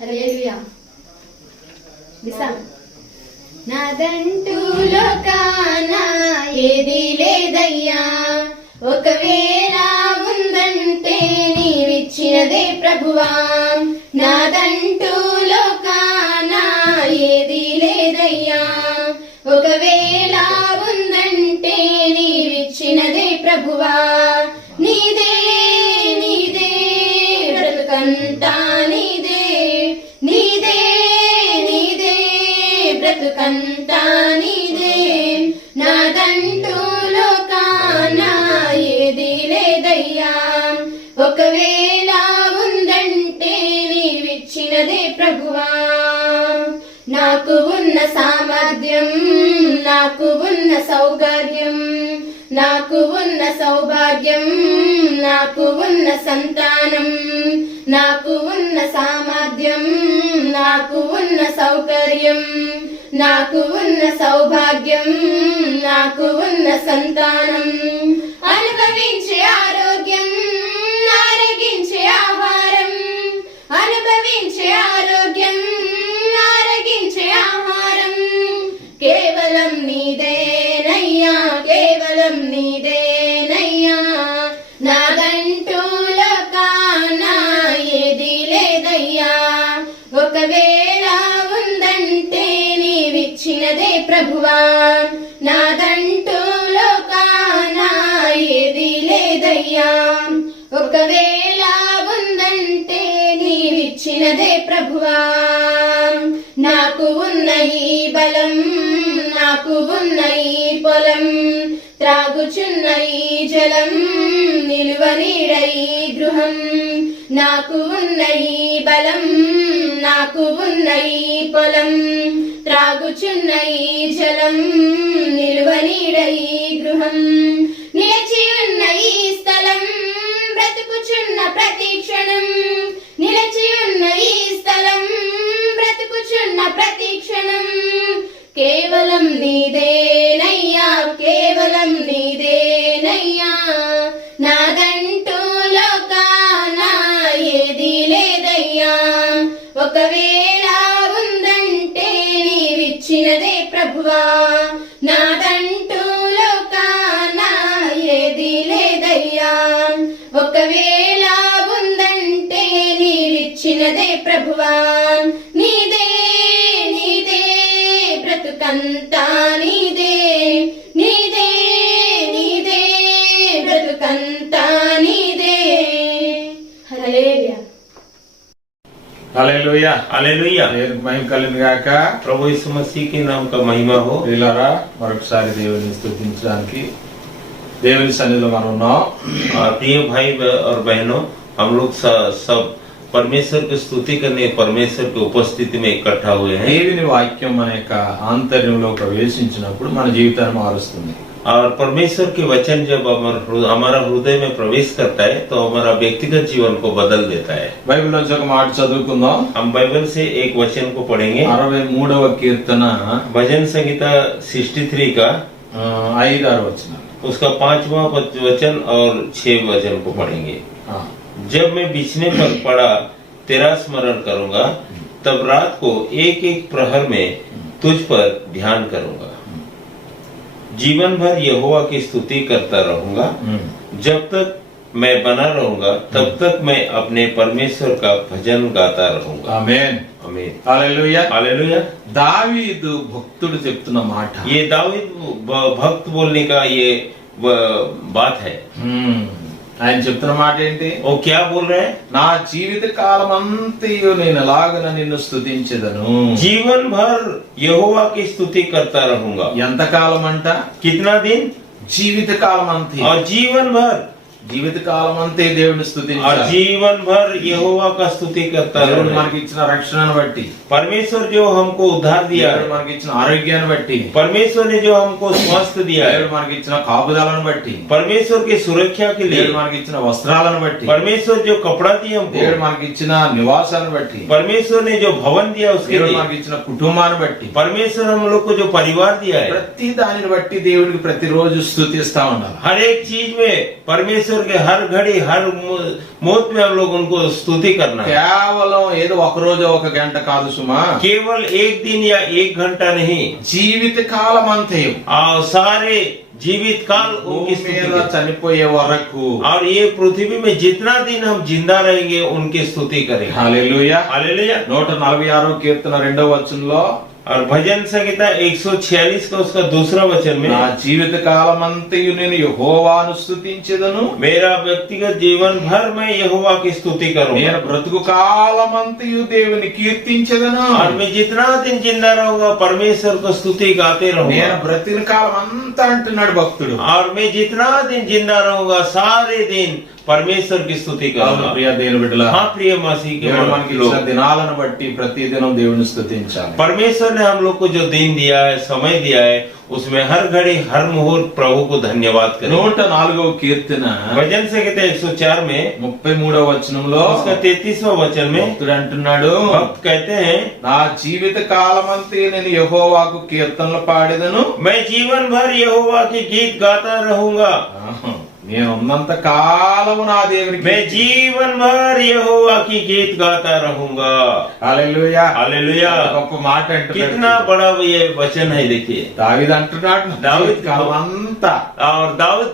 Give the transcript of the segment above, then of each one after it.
హల్లెలూయా. నాదంటూ లోకాన ఏది లేదయ్యా, ఒకవేళ ఉందంటే నీవిచ్చినదే ప్రభువా. నాదంటూ లోకాన ఏది లేదయ్యా, ఒకవేళ ఉందంటే నీవిచ్చినదే ప్రభువా. నీదే నీదే బ్రతుకంతా నీదే, నీదే నీదే బ్రతుకంతా నీదే. నాదంటూ లోకాన ఏది లేదయ్యా, ఒకవేళ ఉందంటే నీవిచ్చినదే ప్రభువా. నాకు ఉన్న సామర్థ్యం, నాకు ఉన్న సౌకర్యం, నాకు ఉన్న సౌభాగ్యం, నాకు ఉన్న సంతానం, నాకు ఉన్న సామర్థ్యం, నాకు ఉన్న సౌకర్యం, నాకు ఉన్న సౌభాగ్యం, నాకు ఉన్న సంతానం, అనుభవించే ఆరోగ్యం, ఆరగించే ఆహారం, అనుభవించే ఆరోగ్యం, ఆరగించే ఆహారం, కేవలం నీదేనయ్యా, కేవలం నీదేనయ్యా. నాదంటూ లోకాన ఏది లేదయ్యా, ఒకవేళ ఉందంటే నీవిచ్చినదే ప్రభువా. నాదంటూ లోకాన ఏది లేదయ్యా, ఒకవేళ ఉందంటే నీవిచ్చినదే ప్రభువా. నాకు ఉన్న ఈ బలం, నాకు ఉన్న ఈ పొలం, త్రాగుచున్న ఈ జలం, నిలువ నీడ ఈ గృహం. నాకు ఉన్న ఈ బలం, నాకు ఉన్న ఈ పొలం, త్రాగుచున్న ఈ జలం, నిలువ నీడ ఈ గృహం. నిలిచి ఉన్న ఈ స్థలం, బ్రతుకుచున్న ప్రతి క్షణం, నిలిచి ఉన్న ఈ స్థలం, బ్రతుకుచున్న ప్రతి క్షణం, కేవలం నీదేనయ్యా, కేవలం నీదేనయ్యా. నాదంటూ లోకాన ఏది లేదయ్యా, ఒకవేళ ఉందంటే నీవిచ్చినదే ప్రభువా. నాదంటూ లోకాన ఏది లేదయ్యా, ఒకవేళ ఉందంటే నీవిచ్చినదే ప్రభువా. నీదే నీదే బ్రతుకంతా నీదే, నీదే నీదే బ్రతుకంతా నీదే. హల్లెలూయా. Hallelujah hallelujah. మహిమ కలుగును గాక. प्रभु यीशु मसीह के नाम का महिमा हो। ప్రియులారా, మరొకసారి దేవుని స్తుతించడానికి దేవుని సన్నిధిలో మనం ఉన్నాం. प्रिय भाई और बहनों, हम लोग सब परमेश्वर की स्तुति करने परमेश्वर की उपस्थिति में इकट्ठा हुए हैं। దేవుని వాక్యం మన యొక్క ఆంతర్యంలో ప్రవేశించినప్పుడు మన జీవితాన్ని మారుస్తుంది. और परमेश्वर के वचन जब हमारा हृदय में प्रवेश करता है तो हमारा व्यक्तिगत जीवन को बदल देता है। బైబిల్ నుంచి ఒక మాట చదువుకుందాం. हम बाइबल से एक वचन को पढ़ेंगे। 63వ కీర్తన भजन संहिता 63 का 5-6 వచనాలు. उसका 5वां वचन और 6 वचन को पढ़ेंगे। जब मैं बिछने पर पड़ा तेरा स्मरण करूंगा, तब रात को एक एक प्रहर में तुझ पर ध्यान करूंगा। जीवन भर यहोवा की स्तुति करता रहूंगा। जब तक मैं बना रहूंगा तब तक मैं अपने परमेश्वर का भजन गाता रहूंगा। ఆమేన్. आमीन। హల్లెలూయా. हालेलुया। దావీదు భక్తుడు చెప్తున్న మాట. ये दाऊद भक्त बोलने का ये बात है। ఆయన చెప్తున్న మాట ఏంటి? वो क्या बोल रहे हैं? నా జీవిత కాలం అంతయు నేను ఎలాగన నిన్ను స్తుతించెదను. जीवन भर यहोवा की स्तुति करता रहूंगा। ఎంత కాలం అంట? कितना दिन? జీవిత కాలం అంతే. और जीवन भर, జీవిత కాలం అంతే దేవుని और స్తుతించాలి. जीवन भर यहोवा का स्तुति करता దేవుడు रहूंगा। మనకి ఇచ్చిన రక్షణను బట్టి, परमेश्वर जो हमको उद्धार दिया దేవుడు है, మనకి ఇచ్చిన ఆరోగ్యాన్ని బట్టి, परमेश्वर ने जो हमको स्वास्थ्य दिया है, దేవుడు మనకి ఇచ్చిన కాపుదలను బట్టి, परमेश्वर की सुरक्षा के लिए, దేవుడు మనకి ఇచ్చిన వస్త్రాలను బట్టి, परमेश्वर जो कपड़ा दिया దేవుడు हमको, మనకి ఇచ్చిన నివాసాన్ని బట్టి, परमेश्वर ने जो भवन दिया उसके దేవుడు लिए, మనకి ఇచ్చిన కుటుంబాన్ని బట్టి, परमेश्वर हम लोग को जो परिवार दिया है, ప్రతి దానిని బట్టి దేవుడికి ప్రతిరోజు స్తుతిస్తా ఉండాలి. हर एक चीज में परमेश्वर परमेश्वर के हर घड़ी हर मौत में हम लोग उनको स्तुति करना है। కేవలం ఏదో ఒక రోజు ఒక గంట కాదు సుమా, केवल एक दिन या एक घंटा नहीं, జీవిత కాలం అంతయు और सारे जीवित काल उनकी स्तुति మీద करें। చనిపోయే వరకు और ये पृथ्वी में जितना दिन हम जिंदा रहेंगे उनकी स्तुति करें। హల్లెలూయా। हालेलुया। 146వ కీర్తన 2వ వచనంలో और भजन संहिता 146 का उसका दूसरा वचन में, నా జీవిత కాలం అంతయు నేను యెహోవాను స్తుతించెదను, मेरा व्यक्तिगत जीवन भर में यहोवा की स्तुति నేను करूंगा, బ్రతుకు కాలం అంతయు దేవుని కీర్తించెదను। और मैं जितना दिन जिंदा रहूंगा परमेश्वर को स्तुति गाते నేను रहूंगा, బ్రతికిన కాలం అంతా అంటున్నాడు భక్తుడు। और मैं जितना दिन जिंदा रहूंगा सारे दिन परमेश्वर की स्तुति అవును करूंगा। ప్రియ దేవుని బిడ్డల, हाँ प्रिय मसीह के దేవుడు మనకి लोग, ఇచ్చిన దినాలను బట్టి ప్రతి దినం దేవుని స్తుతించాలి। परमेश्वर ने हम लोग को जो दिन दिया है, समय दिया है, उसमें हर घड़ी हर मुहूर्त प्रभु को धन्यवाद करें। 104వ కీర్తన भजन संहिता 104 में 33వ వచనంలో उसका 33वां वचन में భక్తుడు అంటున్నాడు, भक्त कहते हैं, నా జీవిత కాలమంతా నేను యెహోవాకు కీర్తనలు పాడెదను, मैं जीवन भर यहोवा के गीत गाता रहूंगा, నేను ఉన్నంత కాలము నా దేవునికి मैं जीवन भर यहोवा की गीत गाता रहूंगा। హల్లెలూయా। हालेलुया। గొప్ప మాట कितना అంటున్నాడు बड़ा ये वचन है, देखिए। దావీదు అంటున్నాడు, దావీదు జీవిత కాలం అంతా और दाऊद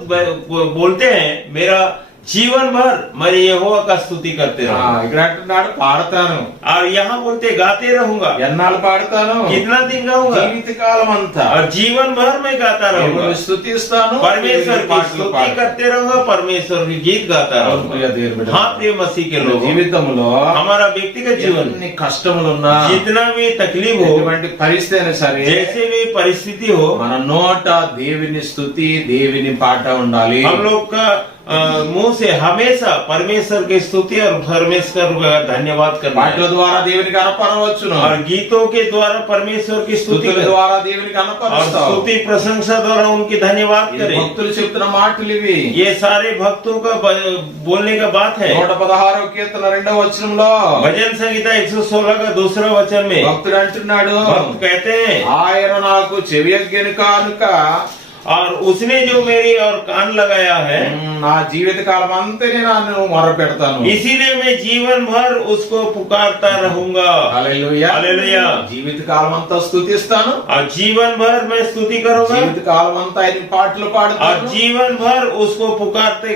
बोलते हैं, मेरा जीवन भर मैं यहोवा का स्तुति करते रहूंगा। ఇక్కడ అంటున్నాడు పాడతాను, और यहाँ बोलते गाते रहूंगा, ఎన్నాళ్ళు పాడతాను, कितना दिन गाऊंगा, జీవిత కాలం అంతా और जीवन भर में गाता रहूंगा, దేవుని స్తుతిస్తాను, परमेश्वर की పాటలు स्तुति పాడతాను। करते रहूंगा, परमेश्वर की गीत गाता అవును रहूंगा। ప్రియ దేవుని బిడ్డ, हाँ प्रिय मसीह के लोग, జీవితంలో हमारा व्यक्तिगत जीवन ఎన్ని కష్టములున్నా, जितना भी तकलीफ हो, ఎటువంటి పరిస్థితి అయినా సరే, जैसे भी परिस्थिति हो, మన నోట దేవుని స్తుతి దేవుని పాట ఉండాలి। हम लोग का मुंह से हमेशा परमेश्वर की स्तुति और परमेश्वर का धन्यवाद करना పాటల है। ద్వారా దేవునికి అనపరవచ్చును, और गीतों के द्वारा परमेश्वर की स्तुति స్తుతుల करें, ద్వారా దేవునికి और అనపరుస్తావు। स्तुति प्रशंसा द्वारा उनकी धन्यवाद ఇది करें। భక్తులు చెప్తున్న మాటలు ఇవి। ये सारे भक्तों का बोलने का बात है। 116వ కీర్తన 2వ వచనంలో भजन संहिता 116 का दूसरा वचन में భక్తుడు అంటున్నాడు, भक्त कहते हैं, ఆయన నాకు చెవియగ్గెను కానుక, और उसने जो मेरी और कान लगाया है, నా జీవిత కాలం అంతా నేను మొర పెడతాను। इसीलिए मैं जीवन भर उसको पुकारता रहूंगा। హల్లెలూయా। हालेलुया। జీవిత కాలం అంతా స్తుతిస్తాను, और जीवन भर मैं स्तुति करूंगा, జీవిత కాలం అంతా ఆయన పాటలు और పాడతాను। जीवन भर उसको पुकारते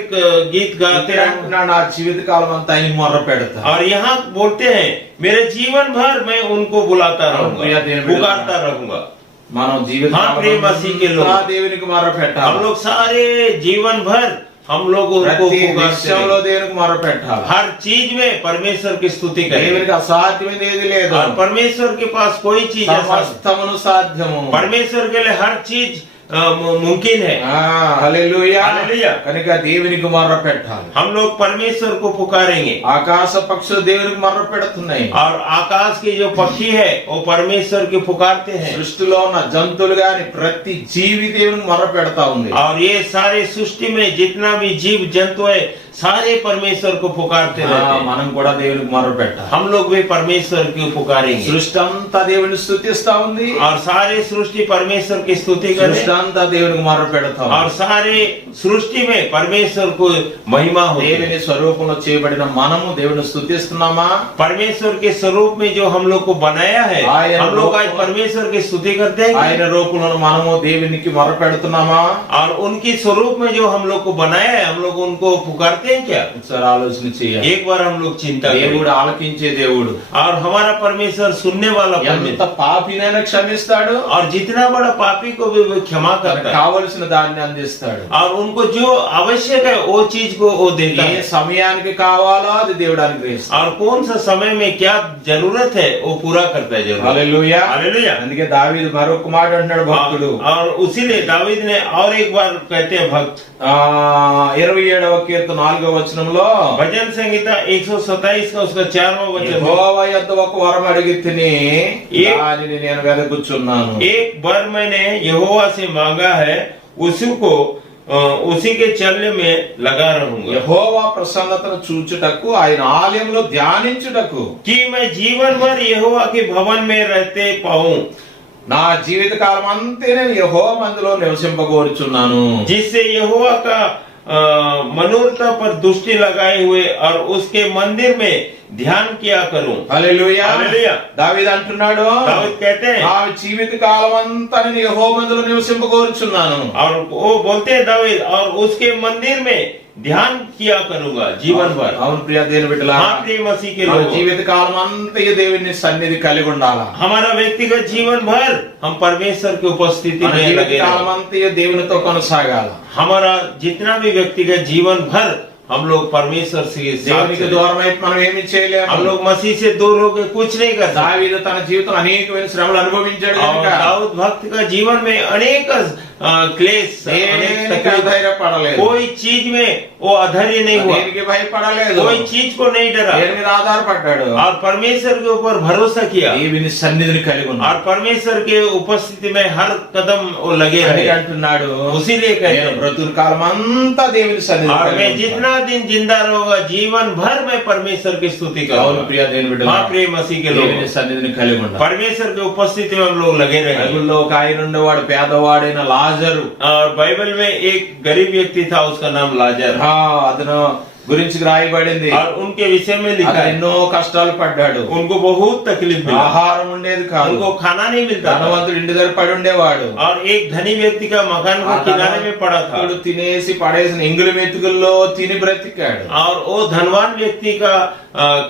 गीत गाते रहूंगा। అంటున్నాడు, నా జీవిత కాలం అంతా ఆయన మొర పెడతాను। और यहाँ बोलते हैं, मेरे जीवन भर मैं उनको बुलाता रहूंगा, प्रिय देव, पुकारता रहूंगा। మనం జీవిత हाँ, ప్రియ మసీహ్ के लोग, దేవునికి మొర हम పెట్టాలి, लोग सारे जीवन भर हम लोग उनको ప్రతి पुकारते విషయంలో रहें। దేవునికి మొర పెట్టాలి। हर चीज में परमेश्वर की स्तुति करें, దేవునికి అసాధ్యమైనది ఏది లేదు, और परमेश्वर के पास कोई चीज ऐसा, సమస్తమును సాధ్యము। परमेश्वर के लिए हर चीज मुमकिन है। హల్లెలూయా। हालेलुया। కనుక దేవునికి మొర్ర పెట్టాలి। हम लोग परमेश्वर को पुकारेंगे, ఆకాశ పక్షులు దేవునికి మొర్ర పెడుతున్నాయి, और आकाश के जो पक्षी है वो परमेश्वर के पुकारते हैं, సృష్టిలో ఉన్న జంతువులు గాని ప్రతి జీవి దేవునికి మొర్ర పెడతా ఉంది। और ये सारे सृष्टि में जितना भी जीव जंतु है सारे परमेश्वर को पुकारते रहते हैं। మనం కూడా దేవునికి మొర్ర పెట్టాలి। हम लोग भी परमेश्वर को पुकारेंगे, సృష్టి అంతా దేవుని స్తుతిస్తా ఉంది, और सारे सृष्टि परमेश्वर की स्तुति करें, సృష్టి అంతా దేవునికి మొర్ర పెడతా और ఉంది। सारे सृष्टि में परमेश्वर को महिमा होती है। దేవుని స్వరూపంలో చేయబడిన మనము దేవుని స్తుతిస్తున్నామా? परमेश्वर के स्वरूप में जो हम लोग को बनाया है, हम लोग आज परमेश्वर की स्तुति करते हैं, ఆయన రూపంలో మనము దేవునికి మొర్ర పెడుతున్నామా? और उनकी स्वरूप में जो हम लोग को बनाया है हम लोग उनको पुकारते हैं क्या? ఒకసారి ఆలోచన చేయాలి। एक बार हम लोग चिंता करें, దేవుడు ఆలకించే దేవుడు, और हमारा परमेश्वर सुनने वाला ఎంత परमेश्वर, పాపినైనా క్షమిస్తాడు, और जितना बड़ा पापी को भी वो क्षमा करता है, కావలసిన దాన్ని అందిస్తాడు। और उनको जो आवश्यक है वो चीज को वो देता ఏ है, సమయానికి కావాలో అది దేవుడు అనుగ్రహిస్తాడు। और कौन सा समय में क्या जरूरत है वो पूरा करता है जरूर। హల్లెలూయా। हालेलुया। అందుకే దావీదు మరొక మాట అంటున్నాడు భక్తుడు, और उसीलिए दावीद ने और एक बार कहते हैं भक्त, 27వ కీర్తన 4వ వచనంలో, भजन संहिता 127 का उसका 4वां वचन, యెహోవా యొద్ద ఒక వరం అడిగి తిని ఏ- దానిని నేను వెదకుచున్నాను। एक बार मैंने यहोवा से मांगा है, उसी को उसी के चलने में लगा रहूंगा, యెహోవా ప్రసన్నతను చూచుటకు ఆయన ఆలయంలో ధ్యానించుటకు कि मैं जीवन भर यहोवा के भवन में रहते पाऊं, నా జీవిత కాలం అంతే నేను యెహోవా మందిలో నివసింపగోరుచున్నాను। जिससे यहोवा का मनोरथा पर दृष्टि लगाए हुए और उसके मंदिर में ध्यान किया करूं। హల్లెలూయా హల్లెలూయా। దావీదు అంటున్నాడు, दाऊद कहते हैं, నా జీవిత కాలం అంతా నేను యెహోవా మందిరంలో నివసింపగోరుచున్నాను। और वो बोलते हैं दाऊद, और उसके मंदिर में ध्यान किया करूंगा जीवन भर। అవును ప్రియ దేవుని బిడ్డలారా, हाँ प्रिय मसीह के మన लोग, జీవిత కాలం అంతా ఈ దేవుని సన్నిధి కలిగి ఉండాలా। हमारा व्यक्तिगत जीवन भर हम परमेश्वर की उपस्थिति మన में జీవిత लगे కాలం रहें। అంతా ఈ దేవునితో కొనసాగాల। हमारा जितना भी व्यक्तिगत जीवन भर हम लोग परमेश्वर से साथ దేవునికి चलें। దూరం అయితే మనం ఏమీ చేయలేము। हम लोग मसीह से दूर होकर कुछ नहीं कर सकते। దావీదు తన జీవితంలో అనేకమైన శ్రమలు అనుభవించాడు और కనుక दाऊद भक्त का जीवन में अनेक क्लेश, अनेक దేనికి तकलीफ, ఆధారపడలేదు, कोई चीज में वो अधैर्य नहीं हुआ, దేనికి భయపడలేదు, कोई चीज को नहीं डरा దేని మీద ఆధారపడ్డాడు, और परमेश्वर के ऊपर भरोसा किया దేవుని సన్నిధిని కలిగి ఉన్నాడు। और परमेश्वर के उपस्थिति में हर कदम वो लगे అందుకే रहे। అంటున్నాడు, उसीलिए कहते నేను हैं, బ్రతుకు కాలం అంతా దేవుని సన్నిధిని और కలిగి मैं ఉంటాను। जितना दिन जिंदा रहूंगा जीवन भर मैं परमेश्वर की स्तुति అవును करूंगा। ప్రియ దేవుని हाँ బిడ్డలారా, प्रिय मसीह के దేవుని लोग, సన్నిధిని కలిగి ఉన్నాడు। परमेश्वर की उपस्थिति में हम लोग लगे रहे। బైబిల్లో ఒక ఆయన ఉండేవాడు, పేదవాడైన లాజరు। और बाइबल में एक गरीब व्यक्ति था, उसका नाम लाजर, అతను గురించి రాయబడింది, और उनके विषय में लिखा అతను है, ఎన్నో కష్టాలు పడ్డాడు, उनको बहुत तकलीफ मिला, ఆహారం ఉండేది కాదు, उनको खाना नहीं मिलता था, ధనవంతుడు ఇంటి దగ్గర పడి ఉండేవాడు, और एक धनी व्यक्ति का मकान ఆ को किनारे में पड़ा था, ధనవంతుడు తినేసి పడేసిన ఎంగుల మెతుకుల్లో తిని బ్రతికాడు। और वो धनवान व्यक्ति का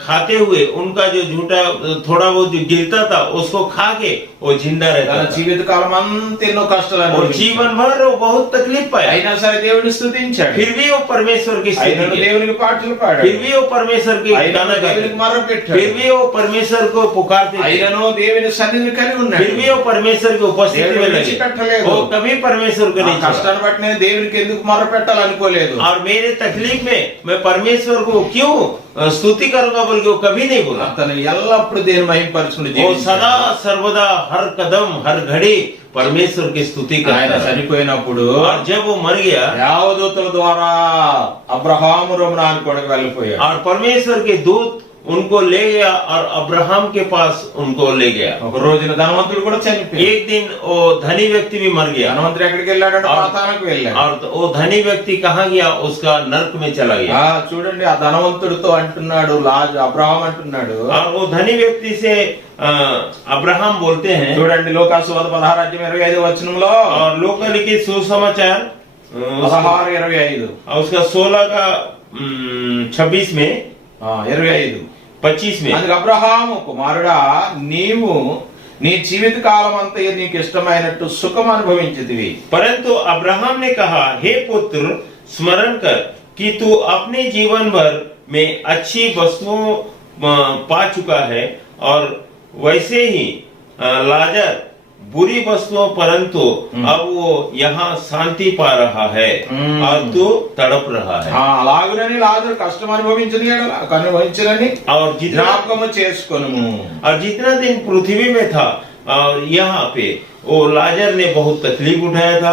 खाते हुए उनका जो झूठा थोड़ा बहुत जो गिरता था उसको खा के वो जिंदा తన रहता था, జీవిత కాలం అంతా ఎన్నో కష్టాలు और అనుభవించాడు। जीवन भर वो बहुत तकलीफ पाया, అయినా సరే దేవుని స్తుతించాడు, फिर भी वो परमेश्वर की स्तुति అయినను किया, దేవునికి పాటలు పాడాడు, फिर भी वो परमेश्वर की అయినను गाना गाते, దేవునికి మొర్రపెట్టాడు, फिर भी वो परमेश्वर को पुकारते थे, అయినను దేవుని సన్నిధిని కలిగి ఉన్నాడు। फिर भी वो परमेश्वर की उपस्थिति में దేవుని लगे, విడిచిపెట్టలేదు। वो कभी परमेश्वर को ఆ नहीं छोड़ा। కష్టాన్ని బట్టి నేను దేవునికి ఎందుకు మొర్రపెట్టాలనుకోలేదు। और मेरे तकलीफ में मैं परमेश्वर को क्यों स्तुति करूंगा बोल के वो कभी नहीं बोला। అతను ఎల్లప్పుడు దేవుని మహిమపరచుకుని वो सदा सर्वदा हर कदम हर घड़ी परमेश्वर की स्तुति ఆయన करता है। చనిపోయినప్పుడు और जब वो मर गया దేవదూతల ద్వారా అబ్రహాము రమణానికి కూడా వెళ్ళిపోయాడు। और परमेश्वर के दूत उनको ले गया और अब्राहम के पास उनको ले गया। ఒక రోజున ధనవంతుడు కూడా చనిపోయాడు। एक दिन वो धनी व्यक्ति भी मर गया, ధనవంతుడు ఎక్కడికి వెళ్ళాడంటే और- పాతాళానికి వెళ్ళాడు। और वो धनी व्यक्ति कहाँ गया, उसका नरक में चला गया। చూడండి, ఆ ధనవంతుడితో అంటున్నాడు అబ్రహాం అంటున్నాడు, और वो धनी व्यक्ति से अब्राहम बोलते हैं, చూడండి లోకాసువార్త 16:25 వచనంలో, और लोक लिखित सुसमाचार 16:25 और उसका 16 का 26 में 25 में అందుకు అబ్రహాము, కుమారుడా, నీవు నీ జీవిత కాలం అంతా నీకు ఇష్టమైనట్టు సుఖం అనుభవించితివి। परंतु अब्राहम ने कहा, हे पुत्र, स्मरण कर कि तू अपने जीवन भर में अच्छी वस्तुओं पा चुका है, और वैसे ही लाजर बुरी वस्तुओं, परंतु अब वो यहाँ शांति पा रहा है और तू तड़प रहा है। అలాగునని లాజరు కష్టం అనుభవించనని और जितना జ్ఞాపకము చేసుకొనుము। और जितना दिन पृथ्वी में था, और यहाँ पे वो लाजर ने बहुत तकलीफ उठाया था,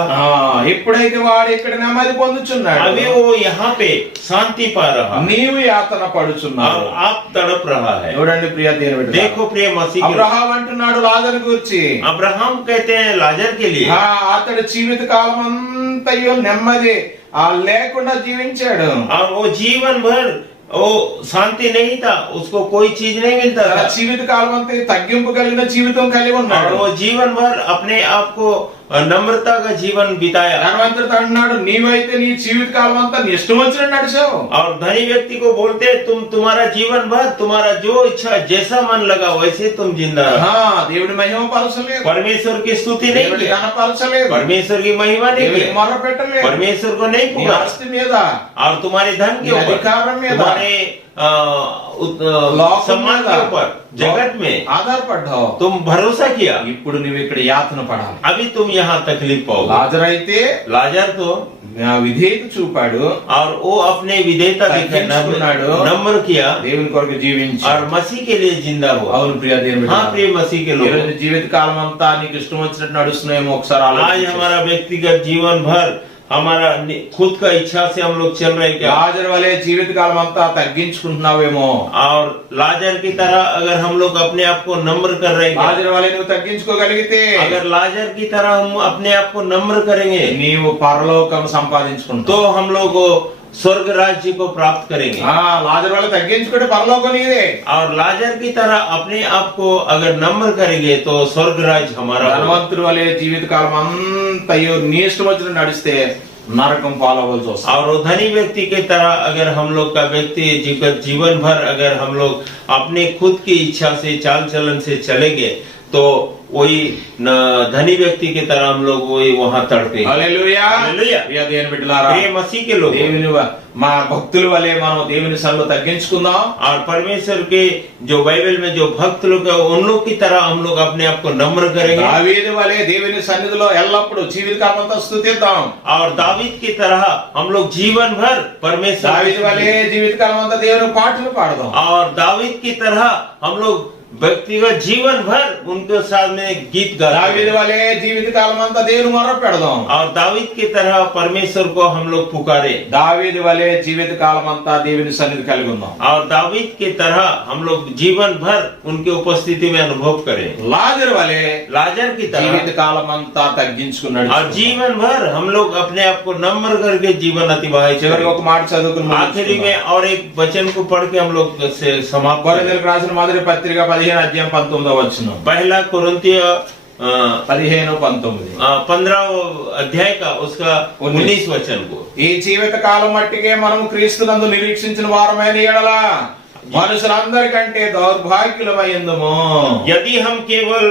ఎప్పుడైతే వాడు ఇక్కడ నెమ్మది పొందుచున్నాడు, अभी वो यहाँ पे शांति पा रहा है నీవు యాతన పడుచున్నావు। और आप तड़प रहा है। చూడండి ప్రియ దేవుని బిడ్డ, देखो प्रिय मसीह के, అబ్రహాం అంటున్నాడు లాజరు గురించి, अब्राहम कहते हैं लाजर के लिए, అతడి జీవిత కాలం అంతయో నెమ్మది లేకుండా జీవించాడు। और वो जीवन भर वो शांति नहीं था, उसको कोई चीज नहीं मिलता తన था, జీవిత కాలం అంతా తగ్గింపు కలిగిన జీవితం కలిగి और ఉన్నాడు। वो जीवन भर अपने आप को नम्रता का जीवन बिताया। ధనవంతుడు అన్నాడు, నీవైతే నీ జీవిత కాలం అంతా నీ ఇష్టం వచ్చినట్టు నడిచావు। और धनी व्यक्ति को बोलते हैं, तुम्हारा जीवन भर तुम्हारा जो इच्छा जैसा मन लगा वैसे तुम जिंदा रहो। దేవుడి మహిమ పరచలేదు, परमेश्वर की स्तुति नहीं దేవుడి की, ఘనపరచలేదు, परमेश्वर की महिमा नहीं దేవుడికి की, మొర్ర పెట్టలేదు, परमेश्वर को नहीं నీ पुकारा, ఆస్తి మీద, और तुम्हारे धन के నీ ऊपर, అధికారం మీద, तुम्हारे లోకం सम्मान మీద, के ऊपर, जगत में ఆధారపడ్డావు। तुम भरोसा किया, ఇప్పుడు నువ్వు ఇక్కడ యాతన పడాలి। अभी तुम यहाँ तकलीफ पाओगे। లాజరు అయితే लाजर तो విధేయత చూపాడు, और वो अपने विधेयता दिखाई, తగ్గించుకున్నాడు, नम्र किया దేవుని కొరకు జీవించాడు। और मसीह के लिए जिंदा हुआ। అవును ప్రియ దేవుని हाँ బిడ్డ, प्रिय मसीह के ఈ लोग, రోజు జీవిత కాలం అంతా నీకు ఇష్టం వచ్చినట్టు నడుస్తున్నాయేమో ఒకసారి आज ఆలోచించు। हमारा व्यक्तिगत जीवन भर हमारा खुद का इच्छा से हम लोग चल रहे क्या? లాజరు వలె జీవితకాలం అంతా తగ్గించుకుంటున్నావేమో. और लाजर की तरह अगर हम लोग अपने आप को नम्र कर रहे हैं, లాజరు వలె నువ్వు తగ్గించుకోగలిగితే अगर लाजर की तरह हम अपने आप को नम्र करेंगे నీవు పరలోకం సంపాదించుకుంటావు. तो हम लोग स्वर्ग राज्य को प्राप्त करेंगे। లాజరు వలె తగ్గించుకుంటే పరలోకం నీదే. और लाजर की तरह अपने आप को अगर नम्र करेंगे तो स्वर्ग राज्य हमारा होगा। ధనవంతుడి వలె జీవితకాలం అంతయు నీ ఇష్టం వచ్చిన నడిస్తే नरकम पालवलसी वस्तुंदी। और धनी व्यक्ति की तरह अगर हम लोग का व्यक्ति जीवन भर अगर हम लोग अपने खुद की इच्छा से चाल चलन से चलेंगे तो वही धनी व्यक्ति की तरह हम लोग वही वहाँ तड़पे। Hallelujah hallelujah. प्रिय దేవుని బిడ్డలారా, प्रिय मसीह के लोग, దేవుని మా భక్తుల వలె మనం దేవుని సన్నిధిలో తగ్గించుకుందాం। और परमेश्वर के जो बाइबल में जो भक्त लोग हैं उन लोग की तरह हम लोग अपने आप को नम्र करेंगे। దావీదు వలె దేవుని సన్నిధిలో ఎల్లప్పుడూ జీవితకాలం అంతా స్తుతిద్దాం। और दावीद की तरह हम लोग जीवन भर परमेश्वर, దావీదు వలె జీవితకాలం అంతా దేవుని పాటలు పాడదాం। और दावीद की तरह हम लोग व्यक्तिगत जीवन भर उनके साथ में गीत गाते हैं। దావీదు వలె జీవితకాలం అంతా దేవుని మొర్ర పెడదాం। और दावीद की तरह परमेश्वर को हम लोग पुकारे। దావీదు వలె జీవితకాలం అంతా దేవుని సన్నిధి కలిగి ఉందాం। और दावीद की तरह हम लोग जीवन भर उनकी उपस्थिति में अनुभव करें। లాజరు వలె लाजर की तरह జీవితకాలం అంతా తగ్గించుకున్నాడు। और जीवन भर हम लोग अपने आप को नम्र करके जीवन अतिवाहित చివరికి करें। ఒక మాట చదువుకుని आखिरी में और एक वचन को पढ़ के हम लोग से समाप्त करें। కొరింథీయులకు రాసిన మొదటి పత్రిక 15 అధ్యాయం 19వ వచనం। पहला कुरिन्थियों 15-19 15 अध्याय का उसका 19 वचन को, ఈ జీవిత కాలం మట్టికే మనము క్రీస్తునందు నిరీక్షించిన వారమైన ఎడల మనుషులందరికంటే దౌర్భాగ్యులమైందుము। यदि हम केवल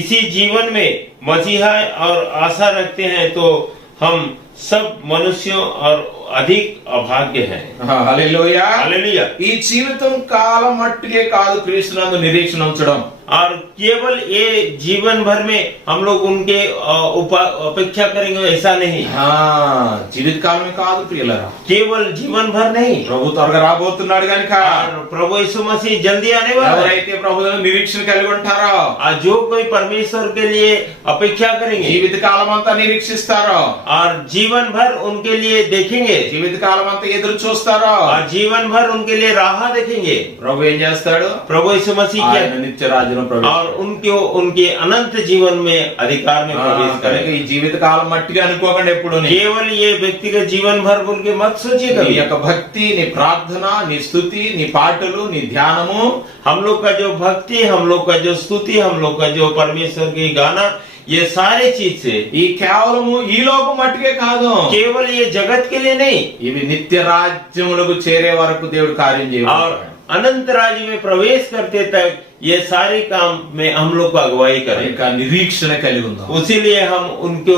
इसी जीवन में मसीहा और आशा रखते हैं तो हम सब मनुष्यों और अधिक अभाग्य हैं। హల్లెలూయా। हालेलुया। ఈ జీవితం కాలం మట్టికే కాదు క్రీస్తునందు నిరీక్షణ ఉంచడం। और केवल ये जीवन भर में हम लोग उनके अपेक्षा करेंगे ऐसा नहीं। జీవిత కాలమే కాదు ప్రియులారా, केवल जीवन भर नहीं। ప్రభు త్వరగా రాబోతున్నాడు గనుక और प्रभु यीशु मसीह जल्दी आने वाला है। ఎవరైతే ప్రభువును నిరీక్షణ కలిగి ఉంటారో, और जो कोई परमेश्वर के लिए अपेक्षा करेंगे జీవిత కాలం అంతా నిరీక్షిస్తారో, और जीवन भर उनके लिए देखेंगे, జీవిత కాలం అంతా ఎదురు చూస్తారో, और जीवन भर उनके लिए राह देखेंगे, ప్రభు ఏం చేస్తాడు? प्रभु यीशु मसीह ఆయన क्या నిత్య రాజ్యంలో और उनके अनंत जीवन में अधिकार में प्रवेश కనుక करेंगे। ఈ జీవిత కాలం మట్టిగా అనుకోకండి ఎప్పుడు। केवल ये व्यक्तिगत जीवन भर बोल के मत सोचिए నీ कभी। యొక్క భక్తి, నీ ప్రార్థన, నీ స్తుతి, నీ పాటలు, నీ ధ్యానము, हम लोग का जो भक्ति, हम लोग का जो स्तुति, हम लोग का जो परमेश्वर की गाना, ये सारे चीज से ఈ కేవలము ఈ లోకం మట్టికే కాదు, केवल ये जगत के लिए नहीं, ఇవి నిత్య రాజ్యములకు చేరే వరకు దేవుడు కార్యం और చేయబోతున్నాడు। अनंत राज्य में प्रवेश करते तक ये सारे काम में हम लोग को अगुवाई करें। ఇంకా నిరీక్షణ కలిగి ఉందాం। उसीलिए हम उनको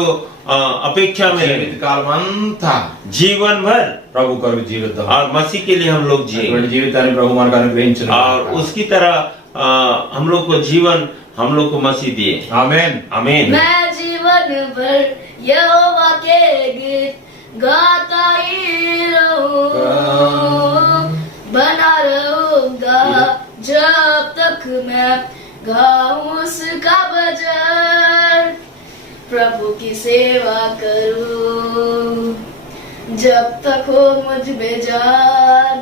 अपेक्षा में జీవిత रहें। కాలం అంతా जीवन भर ప్రభు కొరకు జీవిద్దాం। और मसीह के लिए हम लोग जिए, అటువంటి జీవితాన్ని ప్రభు మనకు అనుగ్రహించును। और उसकी तरह हम लोग को जीवन हम लोग को मसीह दिए। ఆమేన్। आमीन। मैं जीवन भर यहोवा के गीत गाता ही रहूं, बना रहूंगा जब तक मैं गाऊं उसका भजन, प्रभु की सेवा करूं जब तक हो मुझ में जान,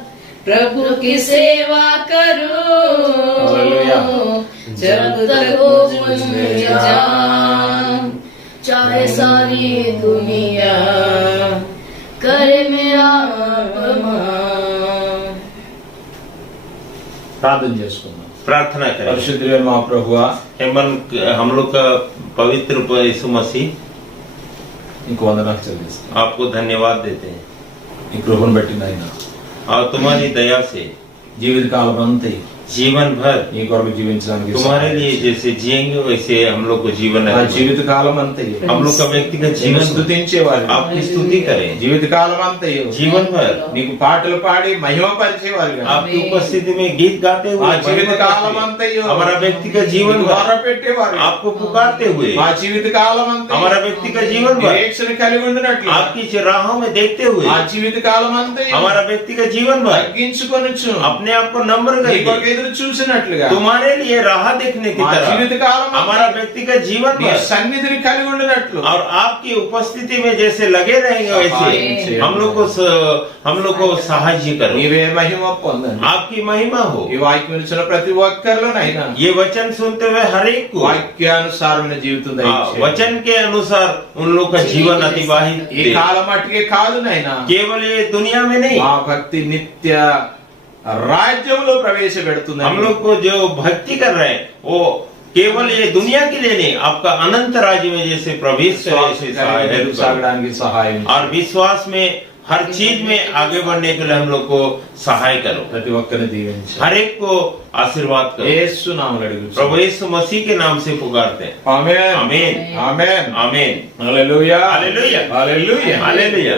प्रभु की सेवा हालेलुया। करो जब तक हो मुझ में जान, चाहे सारी दुनिया करे मेरा अपमान। ప్రార్థన చేసుకుందాం। प्रार्थना करें। పరిశుద్ధుడైన మా ప్రభువా, हम लोग का पवित्र यीशु मसीह, నీకు వందనాలు చెల్లిస్తాం। आपको धन्यवाद देते हैं, నీ కృపను బట్టి నాయనా, और तुम्हारी दया से జీవిత కాలం అంతా जीवन भर నీ కొరకు జీవించడానికి तुम्हारे लिए जैसे जिएंगे वैसे हम लोग को जीवन నా है। జీవిత కాలం అంతా हम लोग का व्यक्तिगत నిన్ను जीवन స్తుతించేవారు, आपकी स्तुति करें। జీవిత కాలం అంతా जीवन भर నీకు పాటలు పాడి మహిమ పరిచేవారు। आपकी उपस्थिति में गीत गाते మా हुए జీవిత కాలం అంతా हमारा व्यक्तिगत जीवन भर మొర్ర పెట్టేవారు। आपको पुकारते हुए మా జీవిత కాలం అంతా हमारा व्यक्तिगत जीवन भर నిరీక్షణ కలిగి ఉండినట్లు आपकी राहों में देखते हुए మా జీవిత కాలం అంతా हमारा व्यक्तिगत जीवन भर తగ్గించుకొనొచ్చు, अपने आप को नम्र నీ करके కొరకే ఎదురు చూసినట్లుగా तुम्हारे लिए राह देखने की మా तरह జీవితకాలం हमारा व्यक्तिगत जीवन నీ पर సన్నిధిని కలిగి ఉండినట్లు और आपकी उपस्थिति में जैसे लगे रहेंगे सहाय वैसे हम लोग को सहाय करो, నీవే మహిమ పొందండి. आपकी महिमा हो। ఈ వాక్యం ఇచ్చిన ప్రతి ఒక్కరిలోనైనా ये वचन सुनते हुए हर एक को వాక్యానుసారమైన జీవితం దయచేయండి. वचन के अनुसार उन लोग का जीवन अतिवाहित ఈ కాలం మట్టుకే కాదు నైనా, केवल ये दुनिया में नहीं, మా భక్తి నిత్య రాజ్యంలో ప్రవేశపెడుతుంది. हम लोग को जो भक्ति कर रहे हैं वो केवल ये दुनिया के लिए नहीं, आपका अनंत राज्य में जैसे प्रवेश करे ऐसे सहाय करो। సాగడానికి సహాయం और विश्वास में हर चीज में आगे बढ़ने के लिए हम लोग को सहाय करो, ప్రతి ఒక్కరిని దీవించు. हर एक को आशीर्वाद करो। యేసు నామములో అడుగుచున్నాను. प्रभु यीशु मसीह के नाम से पुकारते हैं। ఆమేన్ आमीन ఆమేన్ आमीन హల్లెలూయా हालेलुया హల్లెలూయా हालेलुया।